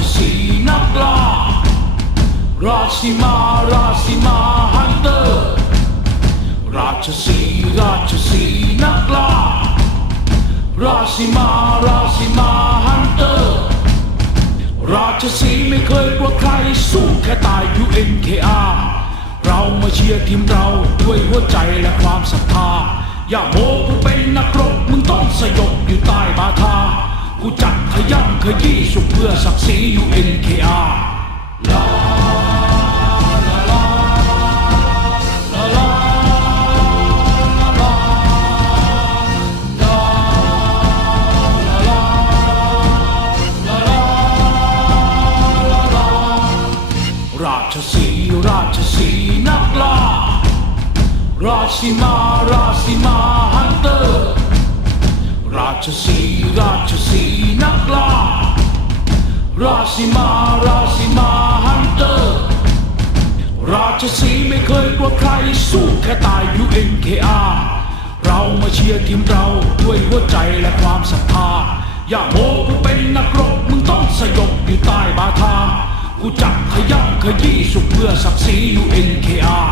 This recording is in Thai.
ราชสีนักล่าราชสีมาราชสีมาฮันเตอร์ ราชสีราชสีนักล่าราชสีมาราชสีมาฮันเตอร์ ราชสีไม่เคยกลัวใครสู้แค่ตาย UNKR เรามาเชียร์ทีมเราด้วยหัวใจและความศรัทธาอย่าโมกูเป็นนักรบมึงต้องสยบอยู่ใต้บาทากูจัด ย่ำขยี้สุขเพื่อศักดิ์ศรี UNKR ลาลาลาลาลาลาลาลาลาลาลาลาลาลาลาลาลาลาลาาลาลาลาลาลาลาลาาลาลา นักล่าราศีมาราศีมาฮันเตอร์ ราชสีไม่เคยกลัวใครสู้แค่ตาย UNKR เรามาเชียร์ทีมเราด้วยหัวใจและความศรัทธา อย่าโมกูเป็นนักรบมึงต้องสยบอยู่ใต้บาทา กูจับขยำขยี้สุขเพื่อศักดิ์ศรี UNKR